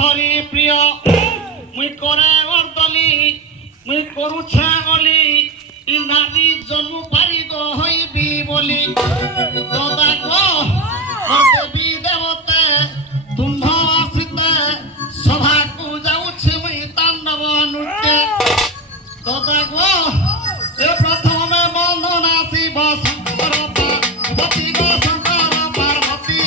হরি প্রিয় মুই করে অর্দলি মুই করুছা গলি ই নারী জন্ম পারি গো হইবি বলি দাদা গো দেবী দেবতে তুম্ভ আসিতে সভাকু যাউছি মুই তাণ্ডব নৃত্যে দাদা গো এ প্রথমে বন্দনা শিব শঙ্কর পার্বতী গো শঙ্কর পার্বতী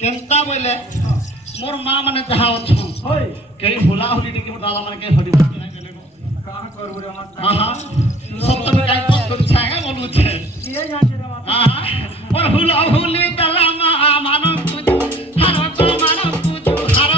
केंता बोले मोर मां माने जहा अछन के हुला हुली टिके दादा माने के हडी भक्ति नै गेले का करबो रे मां हां हां सब तो काय कर छागा बोलु छे के जान रे बाबा हां हां और हुला हुली दला मा मानो तुझ हर को मानो तुझ हर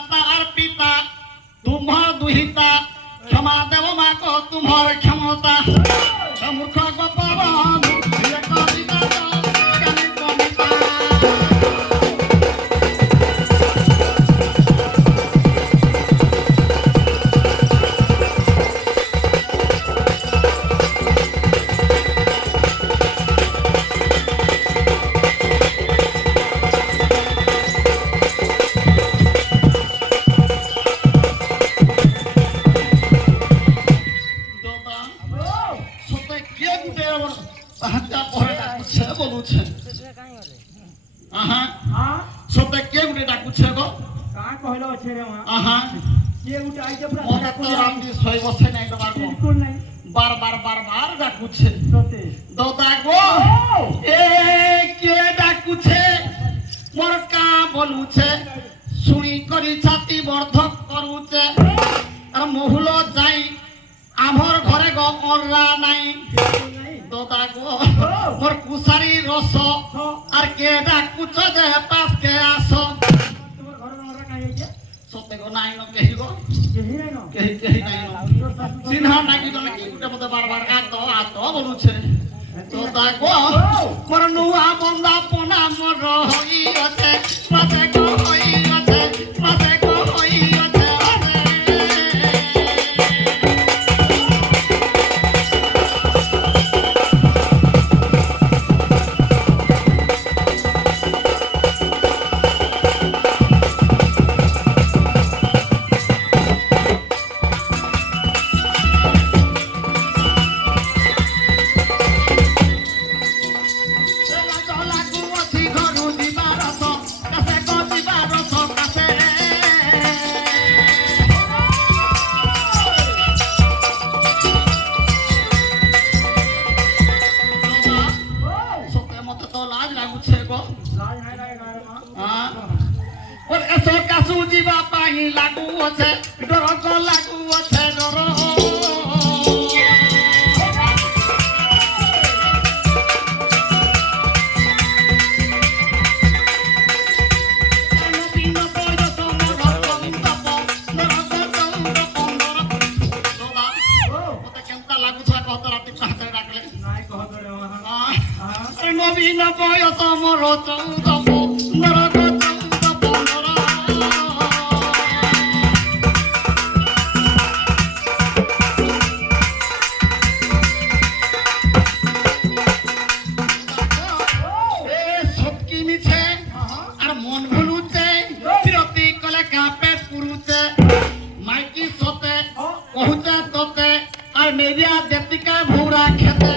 माता और पिता तुम्हार दुहिता क्षमा देव माँ को तुम्हार क्षमता मूर्ख गोपाल बार बार बार बार डाकुछे दोता गो ए के डाकुछे मोर का बोलुछे सुनी करी छाती बर्धक करूछे আর মহুল যাই আমার ঘরে গো অনরা নাই दोता गो मोर कुसारी रस আর কে ডাকুছ যে পাস কে আসো তোমার ঘরে অনরা কাই হইছে সতে গো নাই ন কেহি গো কেহি নাই ন কেহি নাই চিহ্ন নাকি জনে কি গুটে মতে বারবার আতো বলুছে दोता गो मोर নুয়া বন্দা পোনা মোর হই আছে পাছে গো হই আছে পাছে গো হই আছে নবীন বয়স মোর চৌদপ নরক চৌদপ সবকি মিছে আর মন ভুলুছে বিরতি কলে কাপে পুরুছে মাইকি সতে কহুছে তোতে আর মেরিয়া দেতিকা ভৌরা খেতে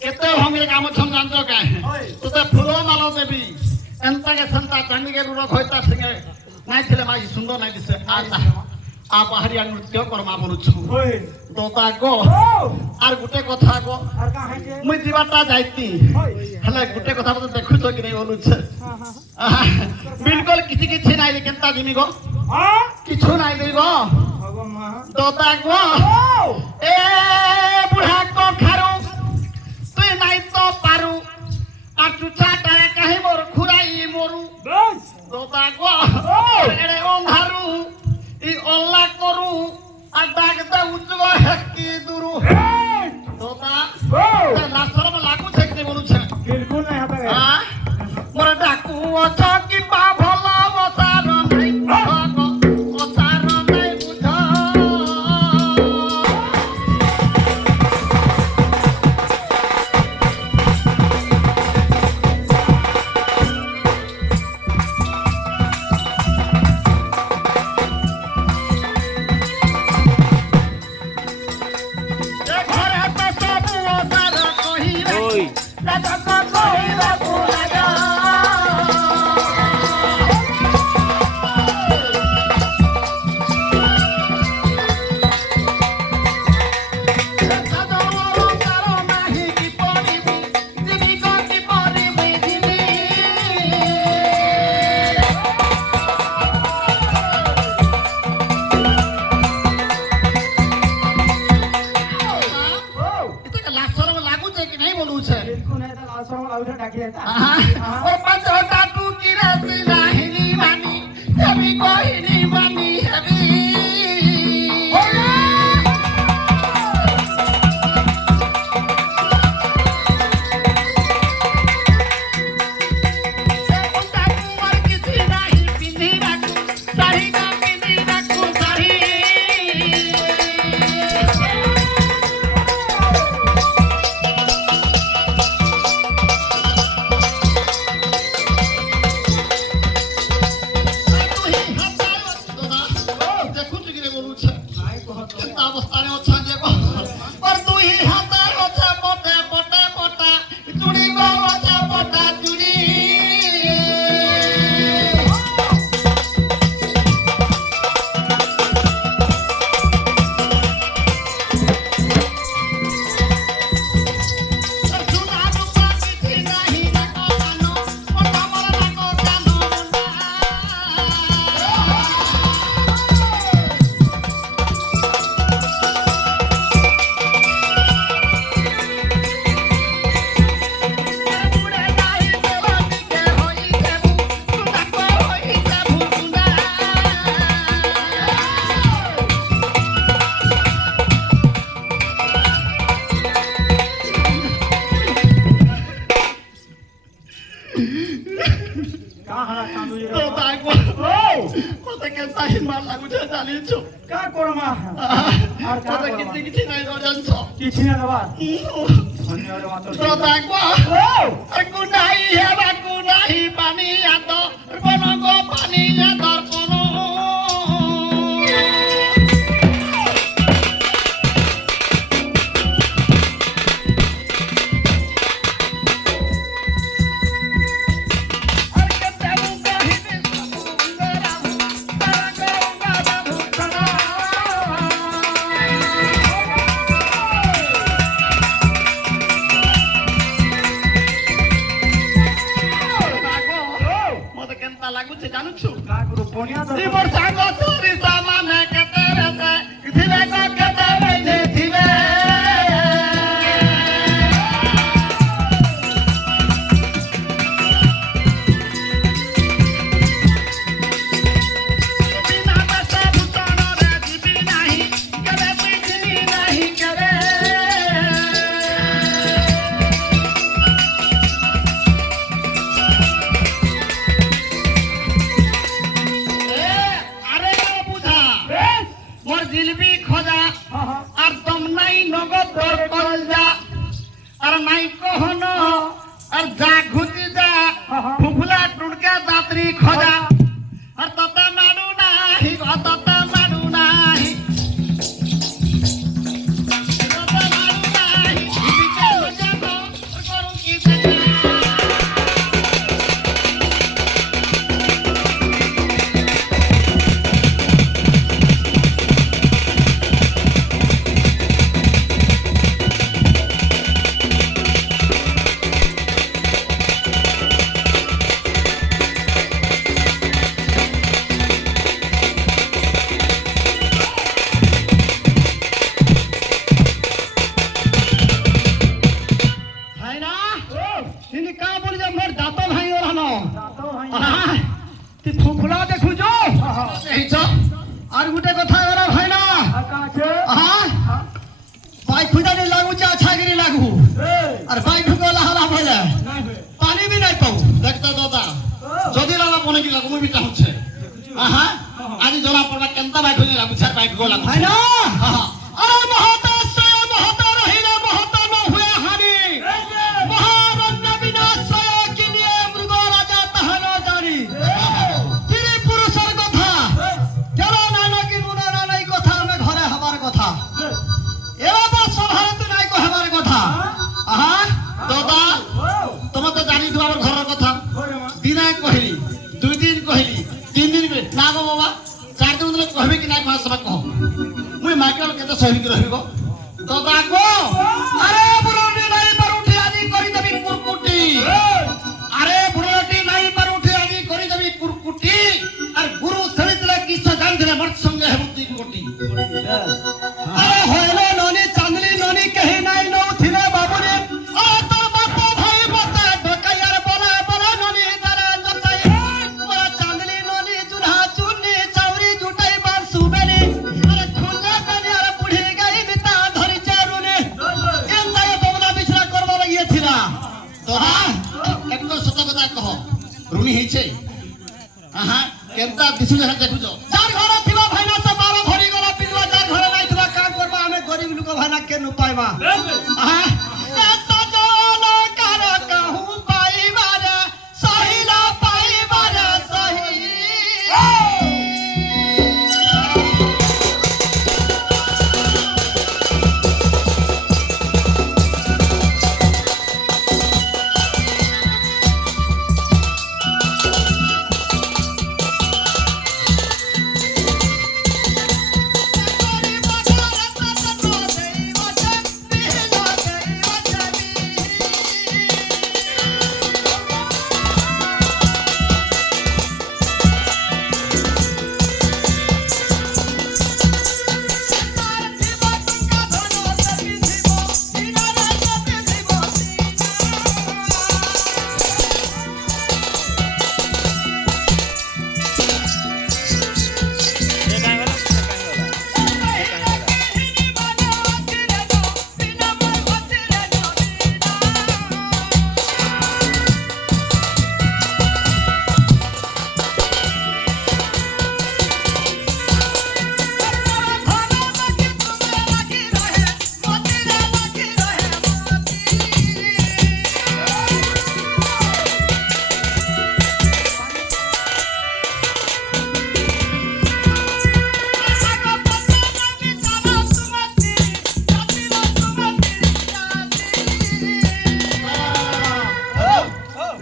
কেতে ভঙ্গে কাম ছন জানছ কায় তোতে ফুলো মালো দেবি এন্তাকে সন্তা চাঙ্গিকে রুরক হইতা সিংহে নাই ছিলে মাই সুন্দর নাই দিছে আ পাহাড়িয়া নৃত্য কর্মা বলুছ দোতা গো আর গুটে কথা গো মুই দিবাটা যাইতি হেলে গুটে কথা মতে দেখুছ কি নাই বলুছে বিলকুল কিছু কিছু নাই রে কেনতা জিমি গো কিছু নাই দেই গো দোতা গো এ বুঢ়া কো খারু তুই নাই তো পারু আর চুচাটা কাহি মোর খুরাই মরু দোতা গো এড়ে অন্ধারু ই অল্লা করু আর ডাক দে উজ্জগ হেকি দুরু দোতা না শরম লাগুছে কি বলুছে बिल्कुल नहीं हता হ্যাঁ মোর ডাকু অছ কি পা ভলা বসার নাই বসার নাই বুঝ ঘরে তো সবু বসার কহিরা ओए দাদা কহিরা ভুলা যা बिल्कुल नहीं तो लाल सर वाला उठा डाकी है कहाँ हरा कांदू ये জানিছো का कोरमा और का কিছু কিছু নাই জানছ किछि ना दबा धन्यवाद मात्र তো দেখবো আর কুনাই হেবা কুনাই পানি আত কোন গো পানি আতর কোন মতে কেনতা লাগুছে জানুছু का गुरु पोनिया तो জীবন সাঙ্গ তোরি সামানে কেতে রেতে ধীরে কা কেতে বেজে ধীরে বিনা বসে ভূষণ রে জীবি নাহি কেবে পৃথিবী নাহি কেবে আরে বুঝা মোর জিলবি খোঁজা हां हां আর দম নাই নগদ তোর কলজা আর নাই কহন আর যা ঘুচি যা ফুফুলা টুড়কা দাত্রি খোঁজা আর ততা মাডু নাহি ততা মাডু নাহি ততা মাডু নাহি বিকে হজা তুই ফুফুলা দেখুছো এইছ আর গোটে কথা এরা হয় না বাই খুদানি লাগুছে আছাগিরি লাগু আর বাই ঢুকলা হলা ভলে পানি বি নাই পাও দেখতা দাদা যদি লাগা মনে কি লাগু মুই বিটা হচ্ছে আজি জনা পড়া কেনতা বাইক হইলে লাগু ছাড় বাইক গো লাগু হয় না আরে মহতা সয় মহতা রহিলে মহতা ন হুয়ে হানি মহারণ্য বিনাশয় কিনিয়ে মৃগ রাজা তাহন জানি তিরি পুরুষের কথা কেন নানকি নুনা নানাই কথা আমি ঘরে হবার কথা এরা বা সভারে তুই নাই কহবার কথা দাদা তোমার তো জানি তোমার ঘরের কথা দিনে কহিলি 2 দিন কহিলি 3 দিন কহিলি না গো বাবা 4 দিন ধরে কহবে কি নাই কহ সব কহ মুই মাইকেল কেতে সহিকি রহিব দাদা গো আরে বুড়োটি নাই পার উঠি আজি করি দেবি কুরকুটি আরে বুড়োটি নাই পার উঠি আজি করি দেবি কুরকুটি আর গুরু ছেড়িলে কিছ জানছিলে মোর সঙ্গে হেবু তুই কোটি আরে হইলো ননি চাঁদলি ননি কহি নাই নউথিলে বাবুরে ও তোর বাপ ভাই বতা ঢকাইয়ার বলা বলা ননি দারা জতাই ওরা চাঁদলি ননি চুলহা চুন্নি চাউরি জুটাই বার সুবেনি আরে খুললে কানি আরে বুড়ি গাই বিতা ধরি চারুনে এন্দায় বমনা বিছরা করবা লাগিয়েছিলা দাদা একদম সত্য কথা কহ রুনি হইছে কেনতা দিশু দেখা দেখুছ যার ঘরে থিবা ভাইনা সে বারো ভরি গলা পিলবা যার ঘরে নাই থিবা কাম করবা আমি গরিব লোক ভাইনা কেন পাইবা এসা জন কার কাহু পাইবারে সহিলা পাইবারে সহি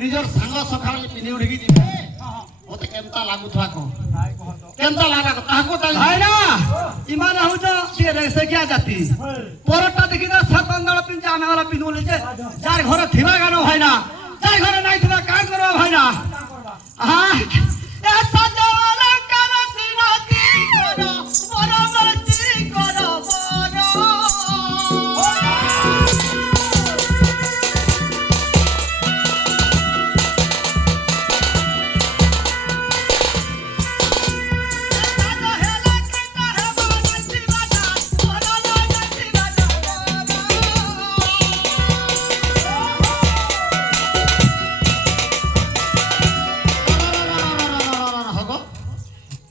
নিজর সাঙ্গ সকালে পিনি উড়ি দিবে ওতে কেনতা লাগুথা কো কেনতা লাগা তাহাকো তাই হয় না ইমান আহুজ সে রেসে গিয়া জাতি পরটা দেখি না সাতন্দড় পিঞ্জা আমি वाला পিনুলে যে যার ঘরে থিবা গান হয় না যার ঘরে নাই থিবা কাম করবা হয় না এসা জন কার সিনাতি করো বড় মর্জি করো বড়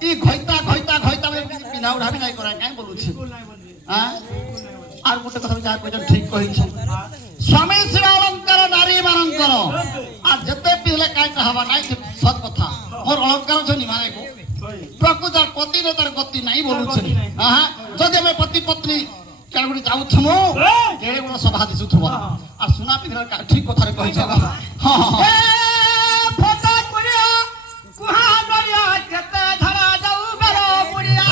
ই ঘইতা ঘইতা ঘইতা পিনা উড়াবি নাই করা কাই বলুছি আর গোটে কথা যা কইছ ঠিক কইছ স্বামী শ্রী অলঙ্কার নারী মানঙ্কর আর যেতে পিলে কাই কহবা নাই সৎ কথা মোর অলঙ্কার ছনি মানে গো প্রকৃতার পতিরে তার গতি নাই বলুছি যদি আমি পতি পত্নী কেড়গুড়ি যাউছমু কেড়ে বড় সভা দিছুথব আর সুনা পিধর ঠিক কথারে কইছ ফটা করিয়া কুহা নরিয়া কেতে ধরা যাও বেরো বুড়িয়া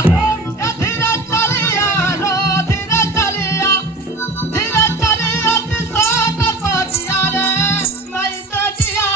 ধীরে চালিয়া লো ধীরে চালিয়া দিশা কপটিয়া রে মাইতে দিয়া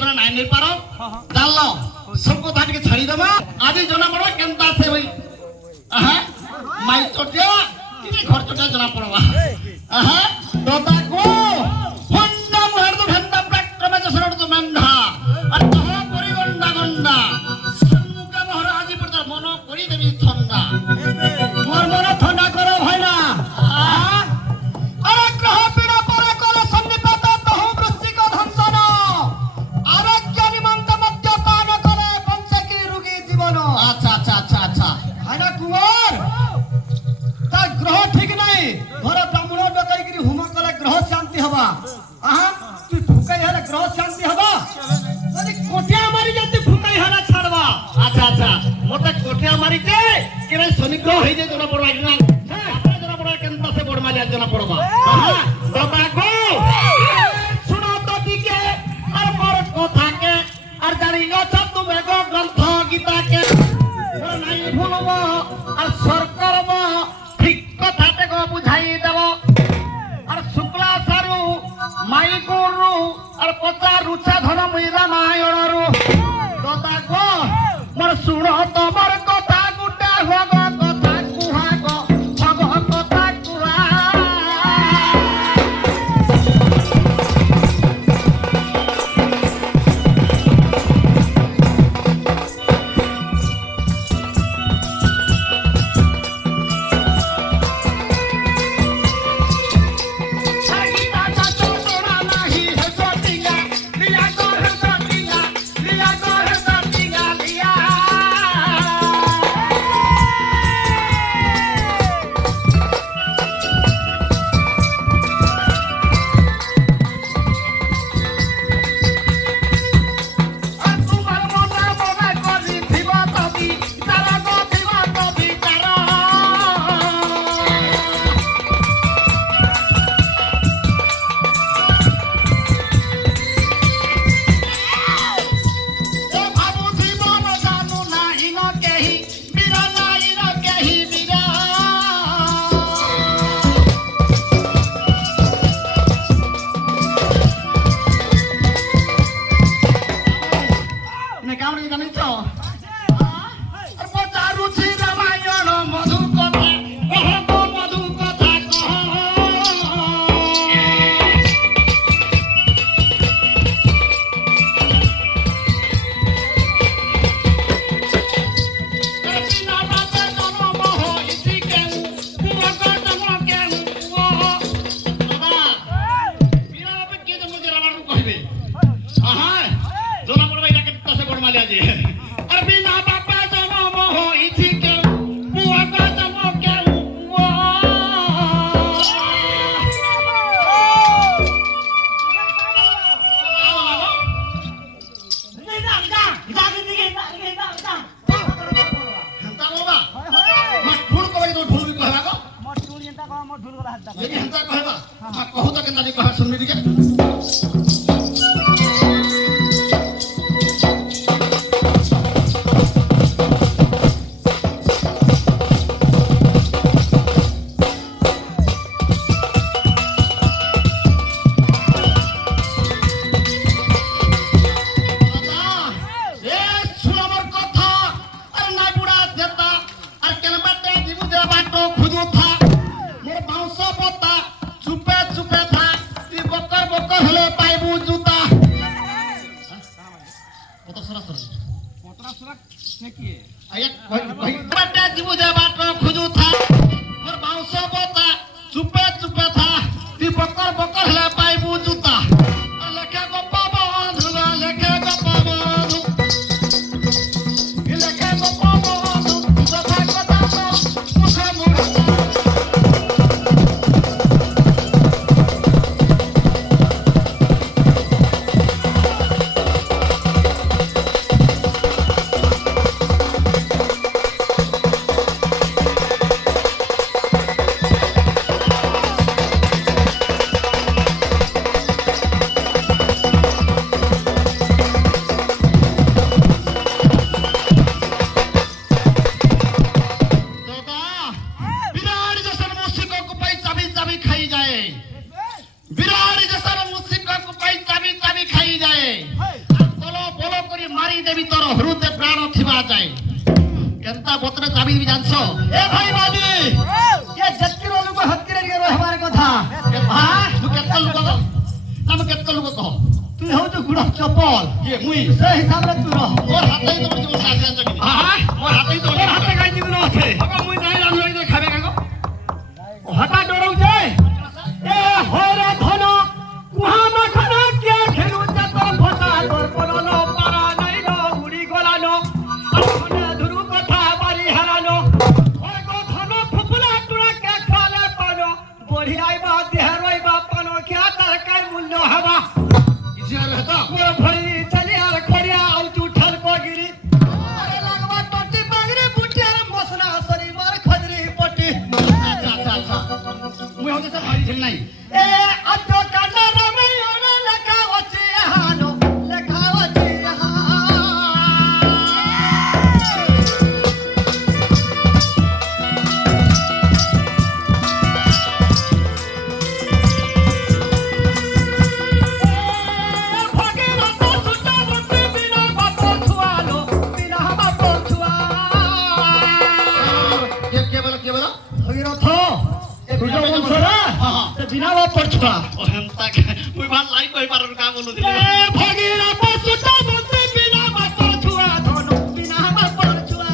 बना नाइन नहीं पारो डाल लो सबको धान के छड़ी दबा आज ही जना पड़वा केंता से भाई हाँ माई चोटिया किने घर चोटिया जना पड़वा हाँ दोता को होंडा मुहर तो घंटा प्रैक्टर में जैसे रोड तो मंडा और तहाँ कोरी गंडा गंडा सन्मुका मोहर आजी पड़ता मोनो कोरी देवी ठंडा मोर मोर ठंडा करो भाई ना अरे ग्रह पीड़ा परे कोले सन्निपात तहु वृश्चिक धंसन आरोग्य निमंत मद्यपान करे पंचे की रोगी जीवन अच्छा अच्छा अच्छा अच्छा है ना कुमार ता ग्रह ठीक नहीं घर ब्राह्मण डकई करी होम कले ग्रह शांति हवा आहा तू फुकाई हले ग्रह शांति हवा यदि कोटिया मारी जति फुकाई हला छाड़वा अच्छा अच्छा मोटे कोठिया मारी के कि रे शनि ग्रह हे जे जना पड़वा कि ना जना पड़वा केंता से गोड़ मालिया जना पड़वा हां बाबा को सुनो तो दिके और मोर कथा के और जानी न सब तुम एगो ग्रंथ गीता के नहीं भूलबो और सरकारबो ठीक कथाटे को बुझाई देबो और शुक्ला सारू माई गुरु और पचा रुचा धन मुइरा मायणरू दादा को मोर सुनो तमर कथा गुटा होग कथा कुहा गो भग कथा कुहा गीता का छोड़ा नहीं है सोटिंगा लिया को है सोटिंगा लिया को है सोटिंगा लिया और तुम्हार मोना मोना करी थिबा तबी तारा को थिबा तबी तारा ए भाबुथि मन जानु नाही न केही बिरा नाही न केही बिरा ने काम रे जानि छ अरे पचा रुचि रामायण मधु कथा कह तो मधु कथा कह बिना बाते जन्म हो इसी के पूरा जन्म के दादा बिना बाते के जन्म के रावण कहबे आहा जोना पड़बे इला के तसे गोड़ मालिया जी अरे बिना बापा जन्म हो इसी के पूरा जन्म के हंता बोलबा मत फूल कबे तो ढोल भी कहबा को यदि हंता कहबा कहू तो केना जी कह सुनबी के ए सुनमर कथा अरे ना बुढ़ा देता और केलबाटे जीवु जे बाटो खुजू था मोर बाउंस पता चुपे चुपे था ती बकर बकर हले पाइबू जूता कत सरा आया भाई बाटे जीवु जे बाटो खुजू था मोर बाउंस पता चुपे चुपे था ती बकर बकर हले पाइबू जूता और लेखे गो पाबो धुगा लेखे गो पाबो लेखे गो पाबो जथा कथा तो मुखा मुखा ଟିକେ ବି ତୋର ହୃଦୟ ପ୍ରାଣ ଥିବା ଯାଏ କେନ୍ତା ବତରେ ଚାବି ବି ଜାଣିଛ ए भाई बाजी ये जत्ती लोग को हत्ती रे रो हमारे कथा हां ମୁଁ କେତେ ଲୋକ ଆମେ କେତେ ଲୋକ କହ तू हो जो गुड़ा चप्पल କିଏ ମୁଇଁ से हिसाब रे तू रह ମୋର ହାତ ହିଁ ତମର ଜୀବନ ସାଥି ଜାଣିଛ କି ମୋର ହାତ ହିଁ ତମର हाथ गाई जीवन আছে ବାବା ମୁଇଁ ଯାଇ ରାନ୍ଧି ଖାଇବେ କାଙ୍କ हटा डरौ जाए ए होरे धन कुहा मखन के खेलु जतर फटा तोर पनलो पारा नै लो उड़ी गलानो अपने धुरु कथा बारी हरानो ओय गो धन फुफुला तुरा के खाले पानो बढ़ी आइबा देह रोइबा पानो क्या तर काय मूल्य हवा ଇଜିଆର ହେତ मोर भई चली आर खड़िया आउ उठल कोगिरी अरे लगवा टोटी बागरे बुटियार मसना सरी मार खजरी पटी ଆଚ୍ଛା ଆଚ୍ଛା ଆଚ୍ଛା ମୁଇଁ ହଉଛି ସେ ଭାଇ ଥିଲି ନାହିଁ ए अतो काना रमैया लेखा अछि हानो लेखा अछि हा भगेरा तो सुटा बत्ती बिना बापो छुआलो बिना बापो छुआ କିଏ ବୋଲ भगेरा थो ए बिना बंसरा ହଁ ହଁ से बिना बापो छुआ ଓ ହେନ୍ତା ମୁଇଁ ଭଲ ଲାଇକ୍ କହିପାରୁନି କାଁ ବୋଲୁଥିଲି ए भगेरा तो सुटा बत्ती बिना बापो छुआ धनु बिना बापो छुआ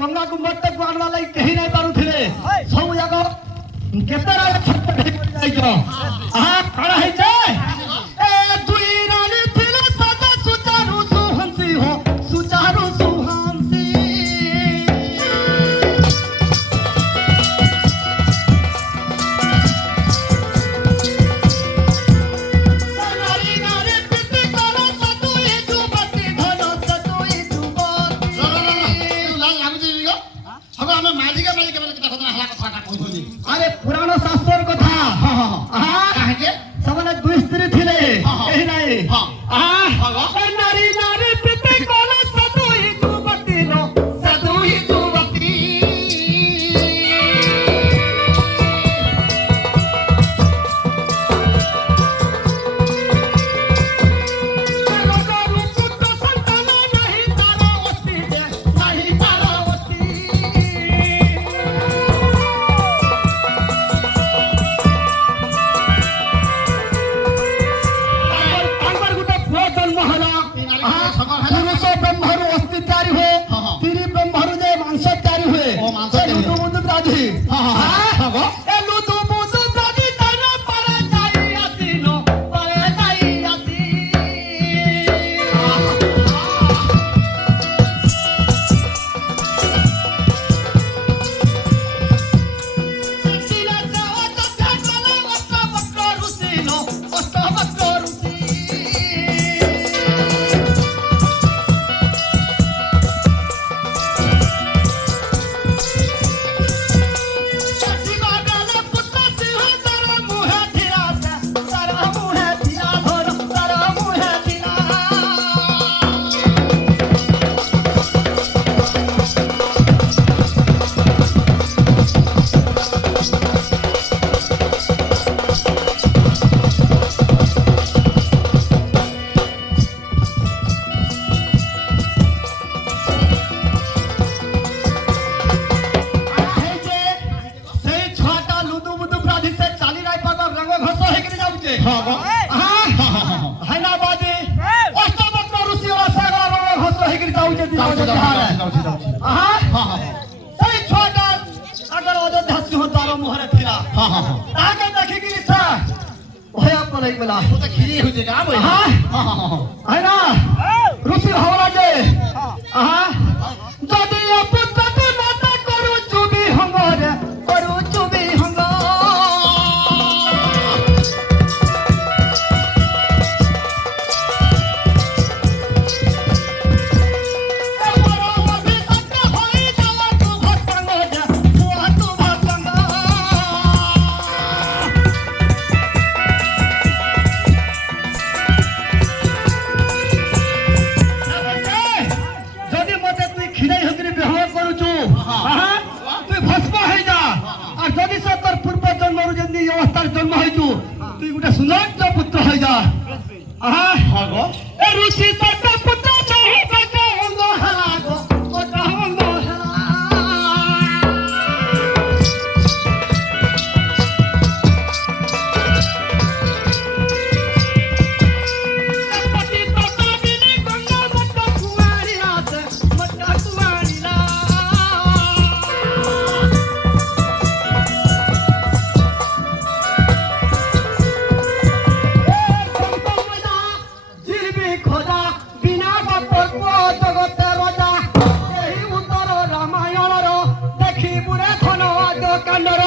गंगा गुम्बद तक आनवा लगी कहीं नहीं पारुथिले सब जाक केते रात छत ढेक जाइछो आहा खड़ा है जाए ए दुई रानी थिले सदा सुचारू सुहंसी हो सुचारू सुहंसी नारी नारी पिति करो सतुई जुबती धनो सतुई जुबती ଲାଗୁଛି ହବ ଆମେ ମାଲିକା ମାଲିକା ବୋଲେ କେତେ କଥା ହେଲା କଥାଟା କହୁଥିଲି अरे पुरानो शास्त्र कथा ହଁ ହଁ ହଁ आहा କାହିଁକି सबने दुई स्त्री थिले हाँ, हाँ। एही नाही हाँ। आहा हाँ। ए नारी नारी पिते कोला सदुई जुबती लो सदुई जुबती रोको रुकुत संतान नहीं तारो ओती दे नहीं तारो ओती ମୁହଁରେ ଥିଲା ତାହାକେ ଦେଖିକିରି ସେ ଭୟ ପଳେଇ ଗଲା তো খিরি হইছে গা বই হ্যাঁ আইনা ঋষি ভাবলা যে আহা যদি অপুত্রতে মাতা করু চুবি হঙ্গরে করু চুবি হঙ্গ যদি মতে তুই খিরাই হকরি বিবাহ করুছু আহা তুই ভস্ম হই যা আর যদি সে তোর পূর্ব জন্মরু যেমনি এই অবস্থার জন্ম হইছু তুই গোটে সুন্দর পুত্র হই যা আহা হগো এ ঋষি সত্য পুত্র চাহি বাজে অঙ্গ হালা গো ওটা অঙ্গ হালা পতি তোতা বিনি গঙ্গা মত কুমারী রাত মত কুমারী লা জীবী খোদা বিনা বাপর জগতে রজা এই উত্তর রামায়ণর দেখি বুড়ে ধন কাণ্ডর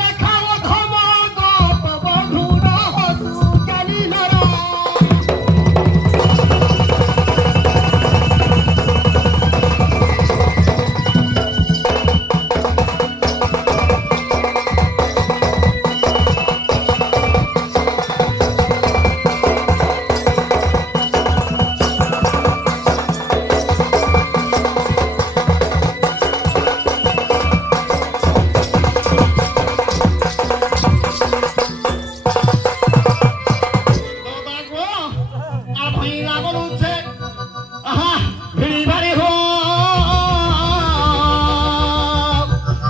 লেখা ধম গপ বধুর হসু কালিনর তো দেখো আর ভাইরা বলছে আহা ভিড়ি ভারি হো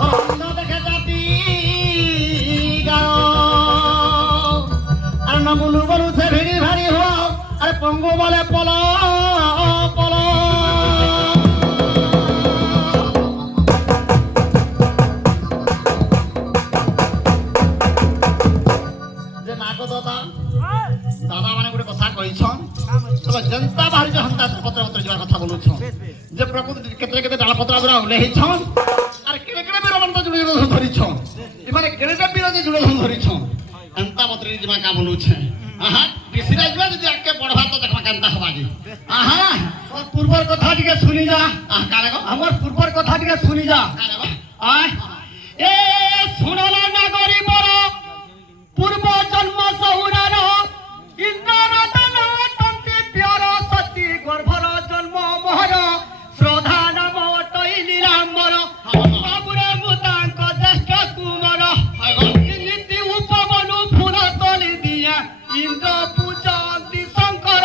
অন্য দেখে জাতি গাও আর নগুলু বলছে ভিড়ি ভারি হো আর পঙ্গু বলে পল পল যে নাগো দাদা দাদা মানে গোটে কথা কইছন তবে জনতা বাহারি যে হন্তা পত্র পত্র যার কথা বলুছন যে প্রকৃতি কেতে কেতে ডাল পত্র গুলা উলেহিছন আর কেড়ে কেড়ে বীরবন্ত জুড়ে ধরিছন এমানে কেড়েটা বিরোধী জুড়ে ধরিছন এন্তা পত্রে জিমা কা বলুছে আহা বিসিরা যা যদি আকে পড়বা তো দেখবা কেনতা হবা জি আহা তোর পূর্বর কথা টিকে শুনি যা আহ কারে গো আমার পূর্বর কথা টিকে শুনি যা কারে গো আয় এ শুনলা নাগরী বড় পূর্ব জন্ম সহুরার ইন্দ্র রতন তন্তে প্যার সতী গর্ভর জন্ম মোহর শ্রদ্ধা নাম তৈ নীলাম্বর বাবুরে মুতাঙ্ক জ্যেষ্ঠ কুমার নীতি উপবনু ফুল তলি দিয়া ইন্দ্র পূজন্তি শঙ্কর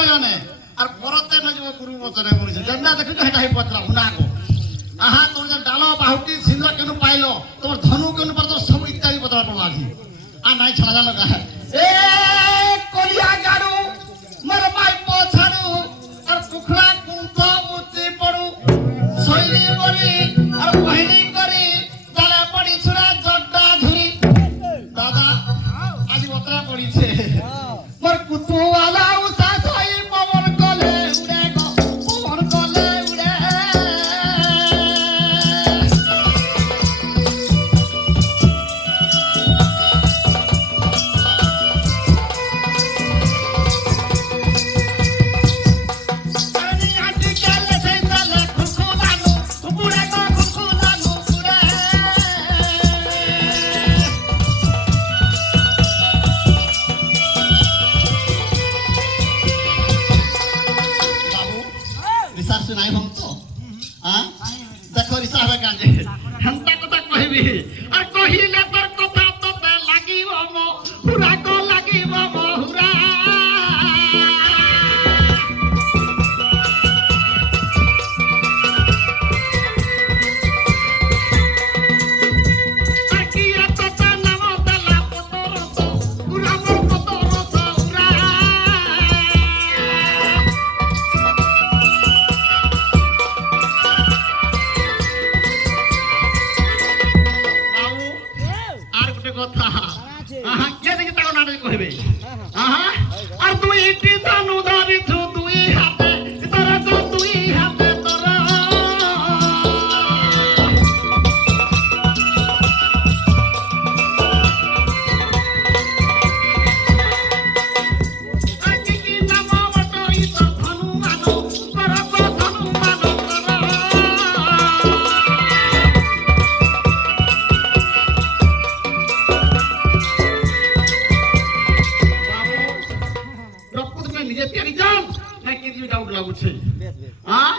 নয়নে আর পরতে ন যাব গুরু বচনে করিছে জন্না দেখি হেটা হে পতলা উনা গো আহা তোর যে ডাল বাহুটি সিন্দুর কেন পাইলো তোর ধনু কেন পড়তো সব ইত্যাদি পতলা পড়লা আজি আর নাই ছাড়া জানো কা এ কলিয়া গাড়ু মর মাই পছাড়ু আর পুখরা কুন্ত উচি পড়ু শৈলী বরি আর পহিলি করি জালে পড়ি ছুড়া জড্ডা ধুরি দাদা আজি বতলা পড়িছে মোর কুতুওয়ালা উসা ছই পবন কলে উড়ে গো পবন কলে উড়ে আনি আটি গেলে সেই তালে খুখুলানু উড়ে গো খুখুলানু উড়ে বাবু রিসার্চ নাই হম তো হ্যাঁ দেখো রিসার্চ কাজে হেন্তা কথা কহিবি আর কহিলে তোর কথা তোতে লাগিব মো হুরা কো লাগিব মো হুরা আর কি এতটা নাম দেলা পতরস হুরা মোর পতরস হুরা বাবু আর গোটে কথা আহা কে দেখি তাকে নাটক কহিবে আহা আর তুই ইটি ধনু ধরিছু দুই হাতে তোর তো দুই হাতে তোর আর কি কি নাম বটই তো ধনু মানো তোর তো ধনু মানো তোর রক্ত তুমি নিজে তৈরি যাও না কি দিয়ে ডাউট লাগুছে হ্যাঁ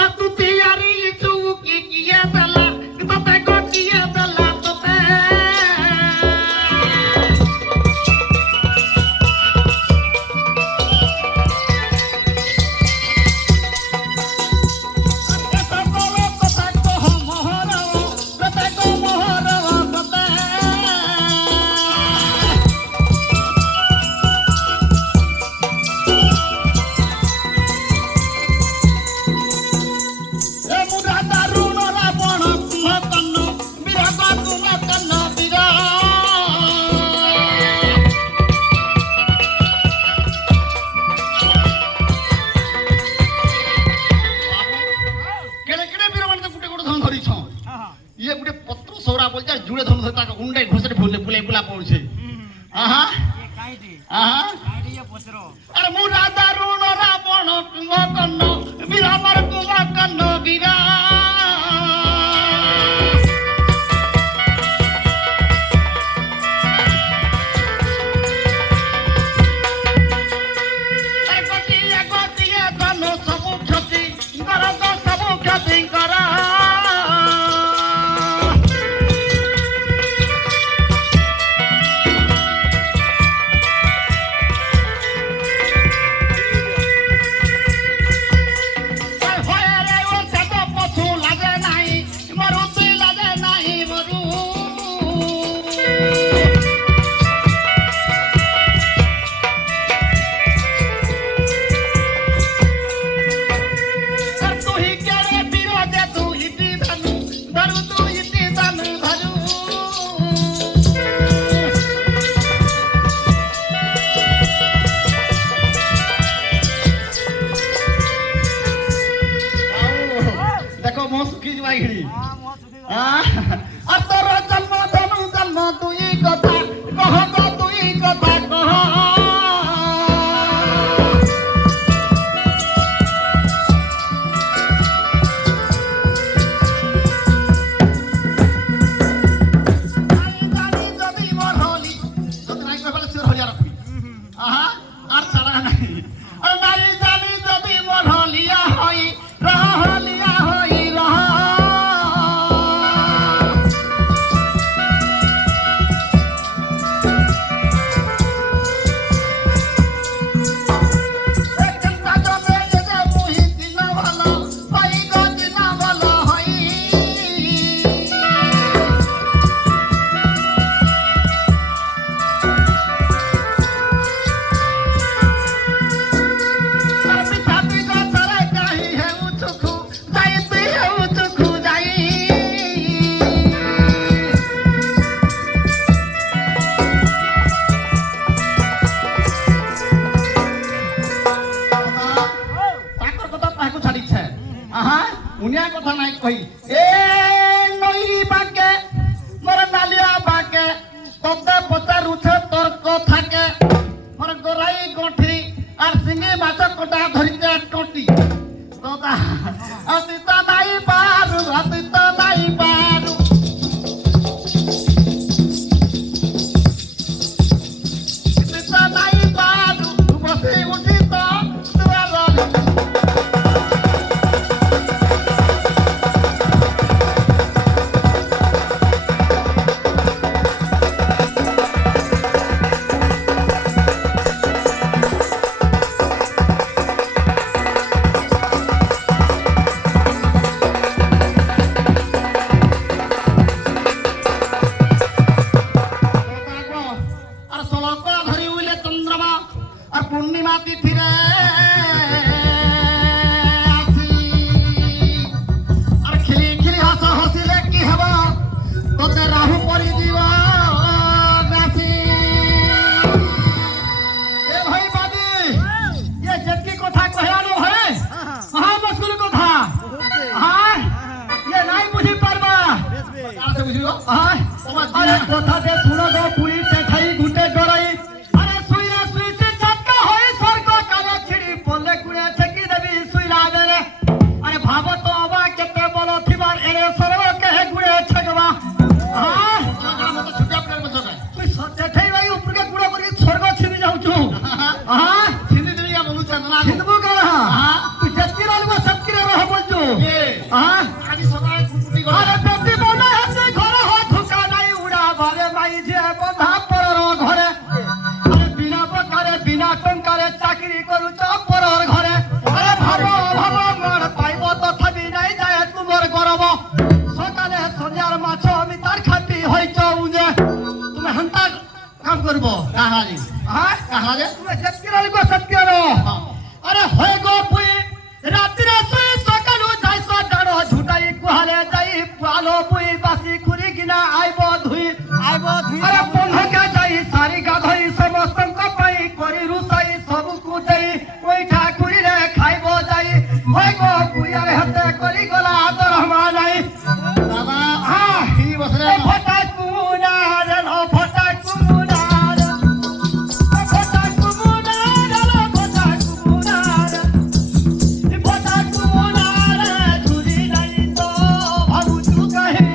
আর তুই তৈরি ইছু কি কিয়া দেলা তোতে কো কিয়া দেলা তোতে সকল কথা কহ মোহরব তোতে কো মোহরব তোতে এ মুরা দারুণ রাবণ কুম্ভকর্ণ বিরাগ কুম্ভকর্ণ বিরা কেড়ে কেড়ে বীর মানে গুটে গুটে ধন ধরিছ ইয়ে গুটে পত্র সৌরা বলছে আর জুড়ে ধন ধরে তাকে উন্ডাই ঘষে ভুলে ভুলে বুলা পড়ছে আহা আহা আরে মুরা দারুণ রাবণ কুম্ভকর্ণ বীরামর কুম্ভকর্ণ বীরা আরে গতিয়ে গতিয়ে ধনু সবু ক্ষতি কর তো সবু ক্ষতি কর হয়ে রে ও সাত পশু লাগে নাই মরু তুই লাগে নাই মরু আর তুই কেড়ে বিরোধে তুই ইতি ধনু ধরু তুই ইতি ধনু ধরু দেখো মো সুখী যাই ঘড়ি আর তোর জন্ম ধনু জন্ম তুই কথা কহ গো তুই কথা কহ জানি যদি মর হলি যদি নাই কইলে সির হলিয়া রাখবি আহা আর ছাড়া নাই আর নাই জানি যদি মর হলিয়া হই রহ হলিয়া হই রহ শুনিয়া কথা নাই কই এ নই বাকে মোর নালিয়া বাকে ততে পচারুছে তোর কথাকে মোর গরাই গঠি আর সিঙ্গি মাছ কটা ধরিতে টটি তোতা অতীতা নাই পারু অতীতা নাই পারু অতীতা নাই পারু বসে উঠি তো দুয়ার পূর্ণিমা তিথিরে আসি আর খিলি খিলি হাস হসিলে কি হব তোতে রাহু পরি দিব নাসি এ ভাই বাদি ये जबकि কথা কহিয়ানো হয় মহা মুশকিল কথা হ্যাঁ ये নাই বুঝি পারবা কাছে বুঝিও হ্যাঁ আরে কথা দে শুনো গো পুরি সে খাই গুটে ডরাই আরে সুইরা সুইছে চাকা হয় স্বর্গ কালে ছিড়ি পলে কুড়ে ছকি দেবি সুইলা দেরে আরে ভাব তো অবা কেতে বলো থিবার এরে স্বর্গ কে গুড়ে ছকবা হ্যাঁ তোমার মত ছুটা প্লেয়ার বসবে তুই সত্যি ঠাই ভাই উপরে গুড়া করি স্বর্গ ছিড়ি যাউছু হ্যাঁ ছিড়ি দেবি কা বলুছ না ছিড়বো কা হ্যাঁ তুই জতি রালবা সবকিরে রহ বলছু হ্যাঁ আদি সকালে কুটি গলা আরে পেটি বনা হাতে ঘর হ ঠুকা নাই উড়া বারে মাই যে বন্ধা পরর ঘরে আরে বিনা বকারে বিনা টঙ্কারে চাকরি করুছ পরর ঘরে আরে ভাবো ভাবো মন পাইব তথাপি নাই যায় তোমার গরব সকালে সন্ধ্যার মাছ আমি তার খাতি হইছ উজে তুমি হন্তা কাম করব কাহারি হ্যাঁ কাহারে তুমি জতি রালবা সবকিরে আরে হয় গো পুই রাত্রে শুই সকালু যাইছ ডাড় ঝুটাই কুহালে যাই পালো পুই বাসি খুরি গিনা আইব ধুই আরে বন্ধকে যাই সারি গাধই সমস্তଙ୍କ পাই করি রুসাই সবকু দেই ওই ঠাকুরিরে খাইব যাই হয় গো পুই আরে হাতে করি গলা আদর হমা নাই দাদা হ্যাঁ কি বসরে ফটা কুনা রে ফটা কুনা রে ফটা কুনা রে ফটা কুনা রে ফটা কুনা রে ঝুরি নাই তো ভাবুছু কাহে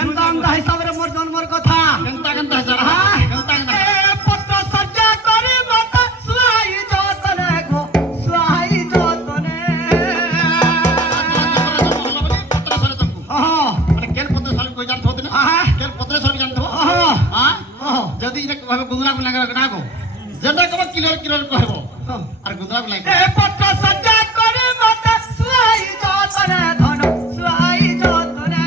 ଏନ୍ତା ଏନ୍ତା ହିସାବରେ ମୋର ଜନ୍ମର କଥା କେନ୍ତା କେନ୍ତା ହିସାବ আহা, କେନ୍ତା କେନ୍ତା এ পত্র সজ্জা করে মতে সুহাই যতনে গো সুহাই যতনে ପତ୍ର ସାଲେ ତମକୁ ଓହୋ ମାନେ କେନ୍ ପତ୍ର ସାଲେ କହି ଜାଣିଥିବ ଦିନେ আহা କେନ୍ ପତ୍ର ସାଲେ ଜାଣିଥିବ ଓହୋ ହଁ ଓହୋ ଯଦି ଏଇଟା କହିବ ଗୁଦୁରା ଗୁଲା ନା କହ ଯେନ୍ତା କହିବ କ୍ଲିୟର କ୍ଲିୟର କହିବ আর গুদুরা গুলা এ পত্র সজ্জা করে মতে সুহাই যতনে ধন সুহাই যতনে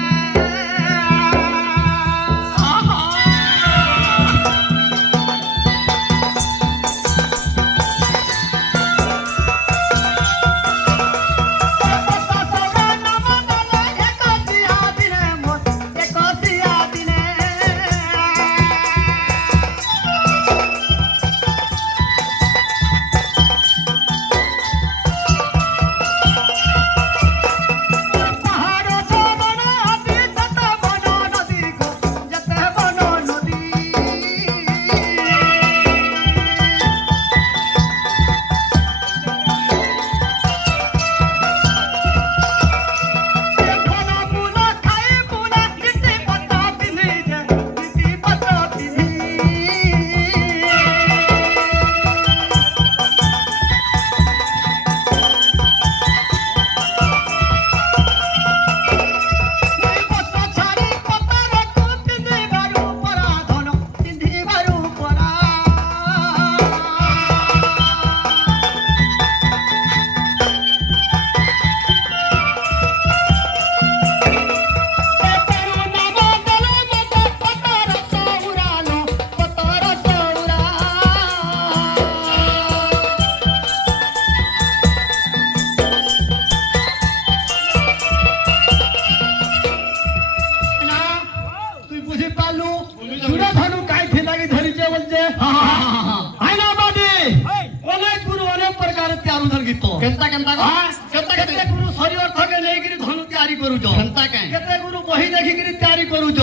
কেন্তা কেন্তা কহ কেন্তা কেতে গুরু শরীর অর্থকে নেইকিরি ধনু তৈয়ারি করুছ কেন্তা কাই কেতে গুরু বহি দেখিকিরি তৈয়ারি করুছ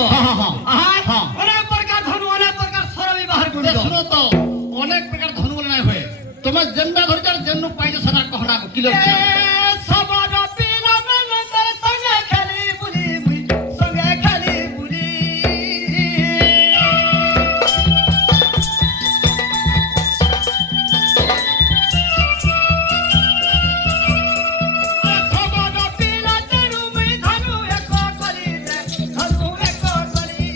হ্যাঁ অনেক প্রকার ধনু অনেক প্রকার স্বর ব্যবহার করুছ শুনো তো অনেক প্রকার ধনু বলে নাই হয় তোমার জেন্ডা ধরছ আর জেন্নু পাইছ সেটা কহনা কিলো সবর পিলা মনসর সঙ্গে খেলি বুলি মুই সঙ্গে খেলি বুলি সবর পিলা তেরু মুই ধনু এক করি দে ধনু এক করি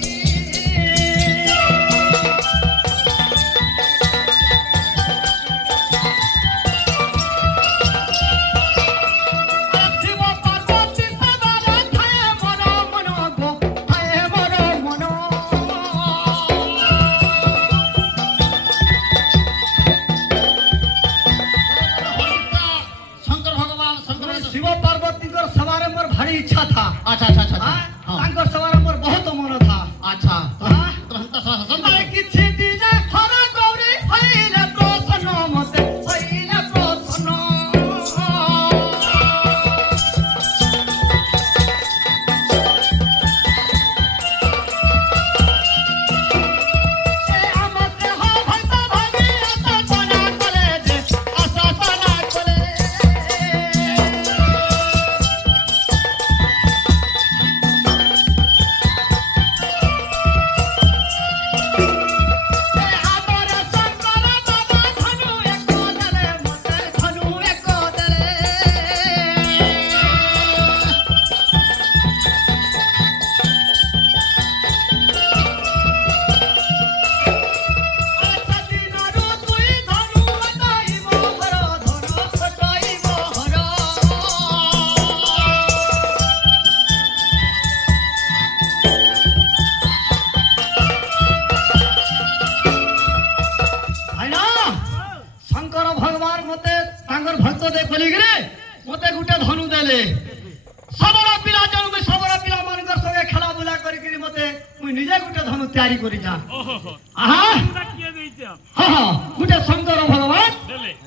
শিব পার্বতী সবারে থায়ে মন মন গো থায়ে মন মন শঙ্কর ভগবান শঙ্কর শিব পার্বতীଙ୍କର সবারে মোর ভারি ইচ্ছা থা আচ্ছা আচ্ছা আচ্ছা তাঙ্কর সবারে মোর বহুত মন থা আচ্ছা হ্যাঁ তো হন্তা শাসন আরে কিছু দিনে খরা গৌরী হইলে প্রসন্ন মতে হইলে প্রসন্ন সে আমাকে হ ভক্ত ভাবি আশা সনা করে যে আশা সনা করে আমার শঙ্কর বাবা ধনু এক দলে মতে ধনু এক দলে আচ্ছা দিনরু তুই ধনু অটাইব হর ধনু অটাইব হর ভাইনা শঙ্কর ভগবান মতে তাঙ্কর ভক্ত দে বলিগরে মতে গুটে ধনু দেলে সবর পিলা জনকে সবর পিলা মানকর সঙ্গে খেলা বুলা করিকিরি মতে মুই নিজে গুটে ধনু তৈয়ারি করি যা আহা হ্যাঁ গুটে শঙ্কর ভগবান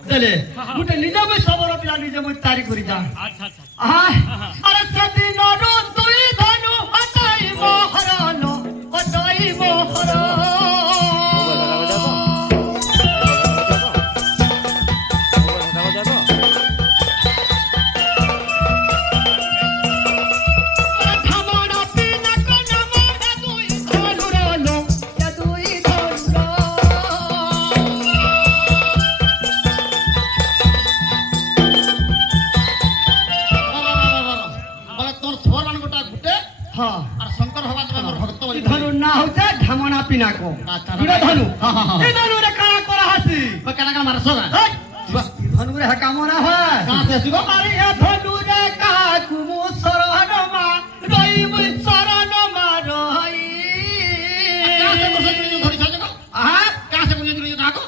দেলে গুটে নিজে মুই সবর পিলা নিজে মুই তৈয়ারি করি যা আহা আরে সেদিনরু তুই ধনু অটাইব হরন অটাইব হর ধামরা পিনা কোন না হচ্ছে ঢামনা পিনাকো আচ্ছা, এটা ধনু হ্যাঁ, হ্যাঁ, হ্যাঁ। এই ধনু রে কানা করা হাসি কেনা কেনা মারছো না এই, ধনু রে কামনা হয় কাছে আসিব আরে এ ধনু রে কাকু মু শরণ মা রই মু শরণ মা রই কাছে বসে তুমি ধরি ছাড়ছো গো আহা কাছে বসে তুমি রাখো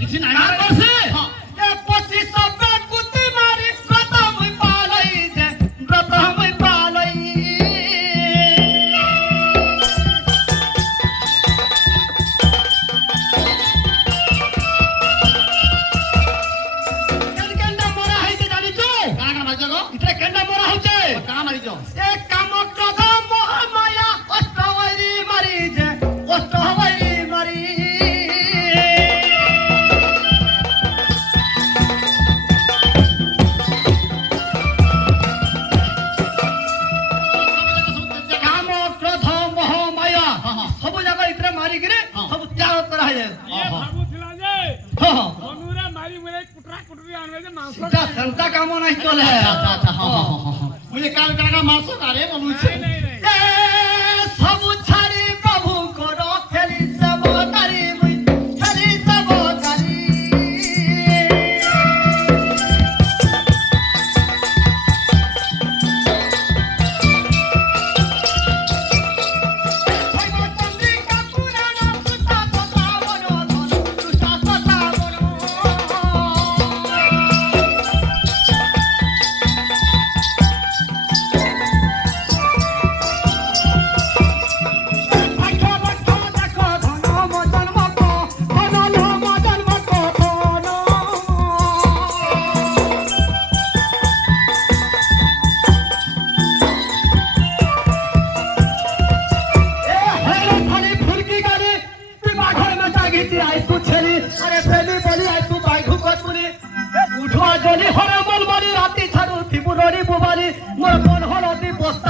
কিছু নাই কার করছে হ্যাঁ। এ 25 বেকুতি মারি ব্রত মুই পালই যে ব্রত মুই পালই কেনকেন্ডা মরা হইছে জানিছো কেনা কেনা মারছো গো ইতরে কেন্ডা মরা হইছে কানা মারিছো এ কাম ক্রোধ মোহ মায়া অষ্টহরি মারি যে অষ্টহরি মারি কাম ক্রোধ মোহ মায়া হ্যাঁ, হ্যাঁ। সব জায়গা ইতরে মারি গরে হ্যাঁ। সব ত্যাগ করা হয় ଇଏ ଭାବୁଥିଲା ଯେ হ্যাঁ ଧନୁରେ ମାରି ମୁରେ କୁଟରା କୁଟରି ଆଣିବେ ଯେ ମାଂସ এটা সেন্তা কাম নাই চলে আচ্ছা আচ্ছা হ্যাঁ হ্যাঁ হ্যাঁ হ্যাঁ বুঝে কাল কেনা কেনা মারছো আরে বলুছে ନାଇଁ ନାଇଁ এ সব ছাড়ি প্রভু কর খেলি সব তারি মুই খেলি সব তারি চন্দ্রিকা পুরাণ সুতা সতা বন ধন সুতা সতা বন দেখো দেখো দেখো ধন মদন মত ধন মদন মত ধন এ হেলো খালি ফুরকি গালি তুই বাঘর মেটা গেছি আইসু ছেলি আরে পেলি বলি আইসু বাইঘু কতুলি উঠুয়া জলি হরে বল বলি রাতি ছাড়ু থিবুররি বুবারি মোর মন হলদি বস্তা